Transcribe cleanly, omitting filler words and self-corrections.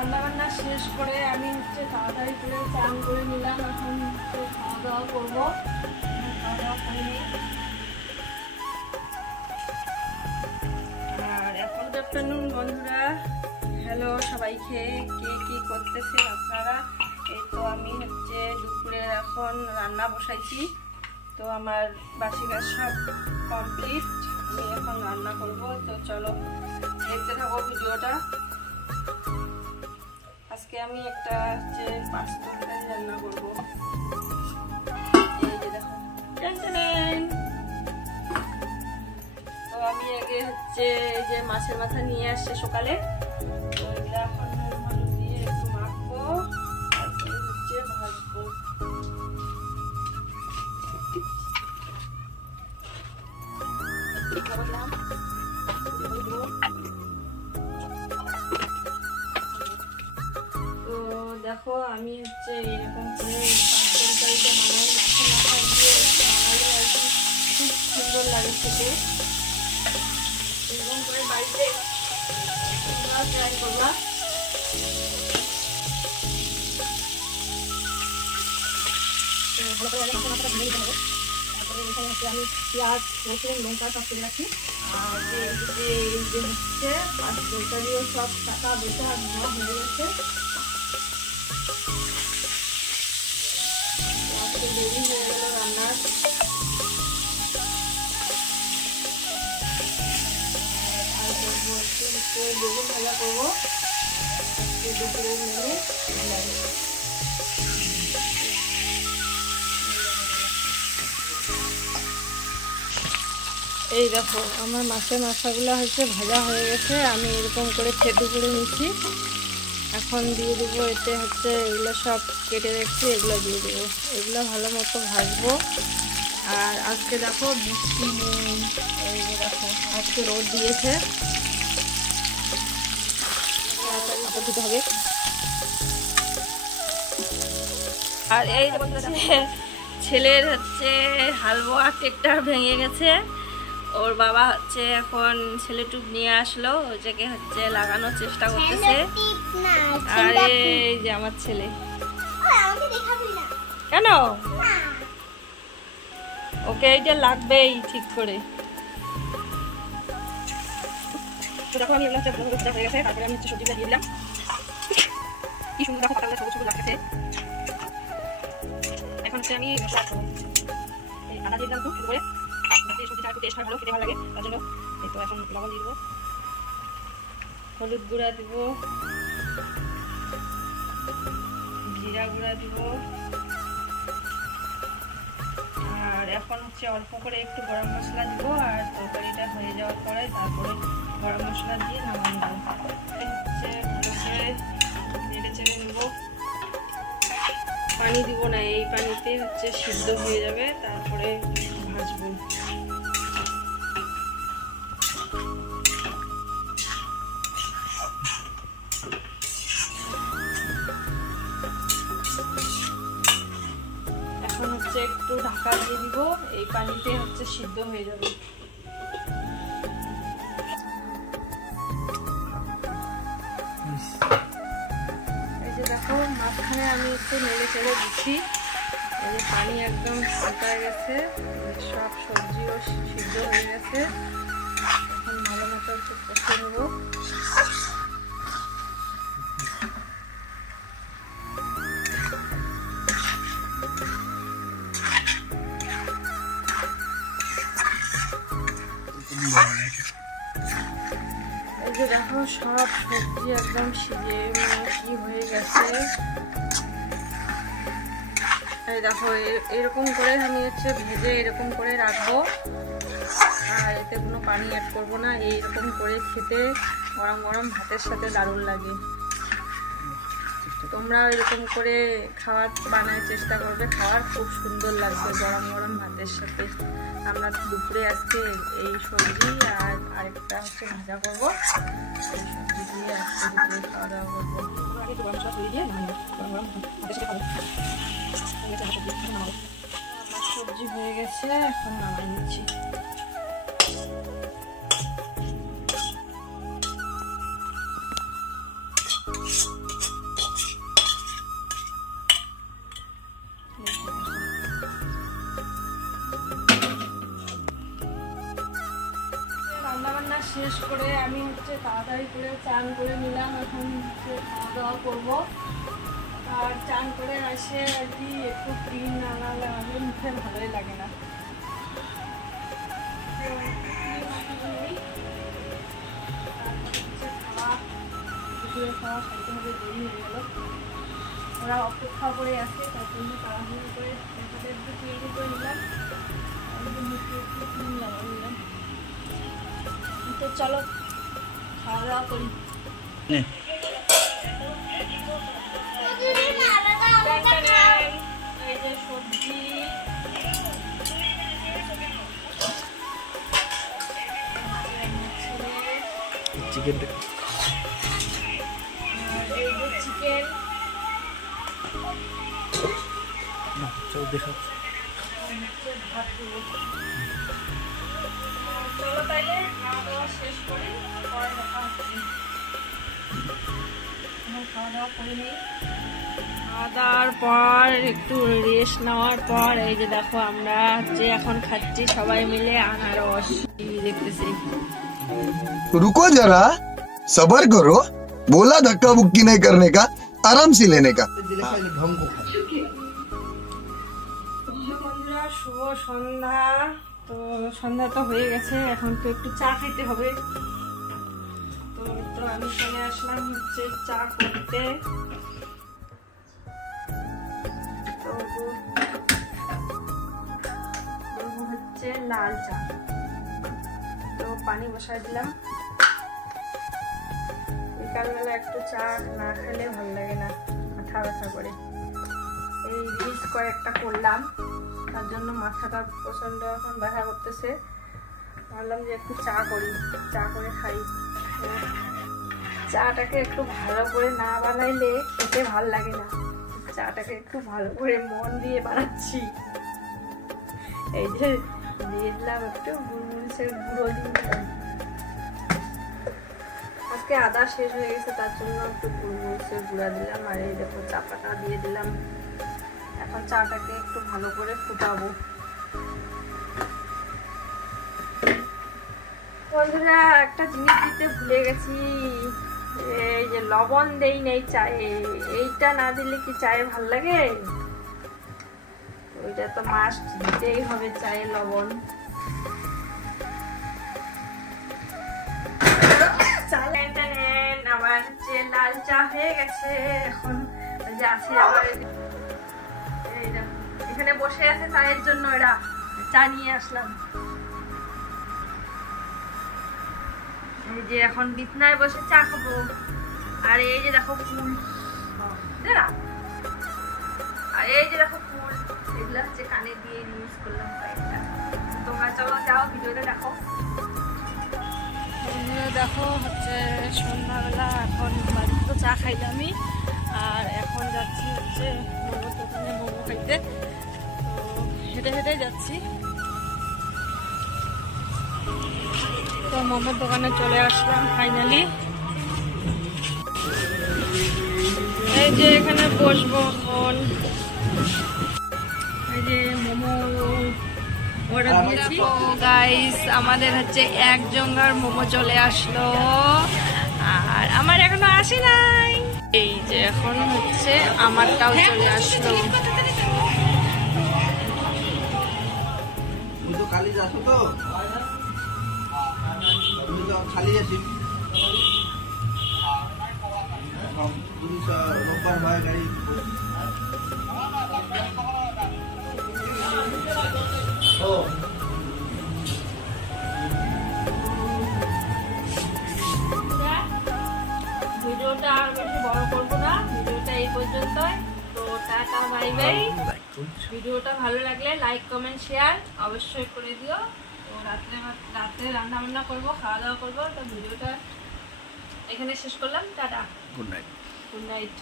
রান্না বান্না শেষ করে আমি তাড়াতাড়ি করে চান করে নিলাম। এখন খাওয়া দাওয়া করবো। খাওয়া দাওয়া করে নিই। আর এখন গুড আফটারনুন বন্ধুরা। হ্যালো সবাইকে, কে কি করতেছেন আপনারা? এই তো আমি দুপুরে এখন রান্না বসাইছি। তো আমার বাসি কাজ সব কমপ্লিট। আমি এখন রান্না করব। তো চলো দেখতে থাকো ভিডিওটা। আজকে আমি একটা মাছ তরকারি রান্না করব। এই যে দেখো, তো আমি আগে এই যে মাছের মাথা নিয়ে আসছে সকালে। তো এগুলো এখন ভালো দিয়ে একটু মাখবো, তারপরে ভাজবো। তো দেখো আমি এরকম করে তরকারিটা বানাই, মাছের মাথা দিয়ে বানালে আর কি খুব সুন্দর লাগে খেতে। এরকম করে বাড়িতে তোমরা ট্রাই করবা। ভালো করে মাছের মাথাটা ভেঙে দিতে হবে। তারপরে এখানে আমি পেঁয়াজ, রসুন, লঙ্কা সব করে রাখি। আর এই যে মাছ তরকারিও সব কাটা বেটা ধোয়া হয়ে গেছে। দেরি হয়ে গেল রান্নার। আর করবো বেগুন ভাজা করবো দুপুরের মেনু। এই দেখো আমার মাছের মাথাগুলো ভাজা হয়ে গেছে। আমি এরকম করে থেতু করে নিচ্ছি। এখন দিয়ে দেবো এতে এগুলো সব কেটে রেখেছি, এগুলো দিয়ে দেবো। এগুলো ভালো মতো ভাজবো। আর আজকে দেখো বৃষ্টি নেই। এই যে দেখো আজকে রোদ দিয়েছে। দিতে হবে। আর এই ছেলের হালুয়া ট্রেক্টর ভেঙে গেছে। ওর বাবা এখন ছেলে টুপ নিয়ে আসলো, ওটাকে লাগানোর চেষ্টা করতেছে। আর এই যে আমার ছেলে। কেন? ওকে এইটা লাগবেই ঠিক করে। দেখো আমি এগুলো হয়ে গেছে। তারপরে আমি সবজিটা দিয়ে দিলাম। কি সুন্দর দেখো পাতাগুলো সবুজ সবুজ লাগছে। এখন আমি আদা দিয়ে দিলাম একটু করে। সবজিটা একটু টেস্ট হয় ভালো, খেতে ভালো লাগে। তার জন্য এই তো এখন লবণ দিয়ে দেবো, হলুদ গুঁড়া দিব, জিরা গুঁড়া দিব। আর এখন অল্প করে একটু গরম মশলা দিব। আর তরকারিটা হয়ে যাওয়ার পরে তারপরে গরম মশলা দিয়ে নামিয়ে দেবো। ভালো করে নেড়ে চেড়ে নেব। পানি দিব না, এই পানিতে সিদ্ধ হয়ে যাবে, তারপরে ভাজবো। এখন একটু ঢাকা দিয়ে দিব, এই পানিতে সিদ্ধ হয়ে যাবে। এই যে দেখো মাঝখানে আমি একটু নেড়ে চেড়ে দিচ্ছি। এই যে পানি একদম শুকায় গেছে, সব সবজিও সিদ্ধ হয়ে গেছে। এখন ভালো মতো একটু কষে নেব। এই যে দেখো সব সবজি একদম সিজে কি হয়ে গেছে। এই দেখো এরকম করে আমি ভেজে এরকম করে রাখবো। আর এতে কোনো পানি অ্যাড করবো না। এইরকম করে খেতে গরম গরম ভাতের সাথে দারুণ লাগে। তোমরা এরকম করে খাওয়ার বানানোর চেষ্টা করবে, খাওয়ার খুব সুন্দর লাগবে গরম গরম ভাতের সাথে। আমরা দুপুরে আজকে এই সবজি আর আরেকটা ভাজা করবো। এই সবজি দিয়ে আজকে দুপুরে খাওয়া দাওয়া করবো। সবজি হয়ে গেছে, এখন নামাই নিচ্ছি। শেষ করে আমি হচ্ছে তাড়াতাড়ি করে চান করে নিলাম। এখন হচ্ছে খাওয়া দাওয়া করবো। আর চান করে আসে আর কি একটু ক্রিম না লাগালে মুখে ভালোই লাগে না। খাওয়া খাইতে হবে, দেরি হয়ে গেল। ওরা অপেক্ষা করে আছে, তার জন্য তাড়াহুড়ো করে একটু তৈরি করে নিলাম। মুখে একটু ক্রিম লাগা নিলাম। তো চলো খাওয়া দাওয়া করি। এই যে সবজি, চিকেন, এই যে চিকেন না চল দেখা। চলো তাইলে খাওয়া দাওয়া শেষ করি, পরে দেখা হচ্ছে। খাওয়া দাওয়া করে নিই। খাওয়া দাওয়ার পর একটু রেস্ট নেওয়ার পর এই যে দেখো আমরা যে এখন খাচ্ছি সবাই মিলে আনারস দেখতেছি। रुको जरा सबर करो, बोला धक्का बुक्की नहीं करने का, आराम से लेने का। বন্ধুরা শুভ সন্ধ্যা। তো সন্ধ্যা তো হয়ে গেছে, এখন তো একটু চা খাইতে হবে। তো আমি চলে আসলাম হচ্ছে চা করতে। হচ্ছে লাল চা। তো পানি বসাই দিলাম। বিকালবেলা একটু চা না খেলে ভালো লাগে না, মাথা ব্যথা করে। এই রিলস কয়েকটা করলাম, তার জন্য মাথাটা প্রচন্ড এখন ব্যথা করতেছে। ভাবলাম যে একটু চা করি, চা করে খাই। চাটাকে একটু ভালো করে না বানাইলে খেতে ভাল লাগে না। চাটাকে একটু ভালো করে মন দিয়ে বানাচ্ছি। এই যে দিয়ে দিলাম একটু গোলমরিচের গুঁড়ো দিলাম। আজকে আদা শেষ হয়ে গেছে, তার জন্য একটু গোলমরিচের গুঁড়া দিলাম। আর এই দেখো চা পাতা দিয়ে দিলাম। এখন চাটাকে একটু ভালো করে ফুটাবো। বন্ধুরা একটা জিনিস দিতে ভুলে গেছি, এই যে লবণ দেই নেই চায়ে। এইটা না দিলে কি চায়ে ভাল লাগে? ওইটা তো মাস্ট দিতেই হবে চায়ে, লবণ। আমার হচ্ছে লাল চা হয়ে গেছে। এখন যে আছে আবার এখানে বসে আছে চায়ের জন্য, এরা চা নিয়ে আসলাম। এই যে এখন বিছনায় বসে চা খাবো। আর এই যে দেখো ফুল, আর এই যে দেখো ফুল, এগুলো হচ্ছে কানে দিয়ে ইউজ করলাম কয়েকটা। তোমরা চলো যাও ভিডিওটা দেখো। দেখো হচ্ছে সন্ধ্যাবেলা, এখন বাড়িতে তো চা খাইলামই। আর এখন যাচ্ছি হচ্ছে মোমোর দোকানে মোমো খাইতে। তো হেঁটে হেঁটে যাচ্ছি। তো মোমোর দোকানে চলে আসলাম ফাইনালি। এই যে এখানে বসবো এখন। এই যে মোমো অর্ডার দিয়েছি। গাইস আমাদের হচ্ছে এক জঙ্গার মোমো চলে আসলো, আর আমার এখনো আসে নাই। এই যে এখন হচ্ছে আমারটাও চলে আসলো। খালি যাচ্ছ তো, খালি যাচ্ছি রোববার হয় গাড়ি। ভিডিওটা আর বেশি বড় করবো না, ভিডিওটা এই পর্যন্তই। তো টাটা বাই বাই। ভিডিওটা ভালো লাগলে লাইক কমেন্ট শেয়ার অবশ্যই করে দিও। তো রাত্রে রান্না বান্না করবো, খাওয়া দাওয়া করবো। তো ভিডিওটা এখানে শেষ করলাম। Tata, good night. Good night.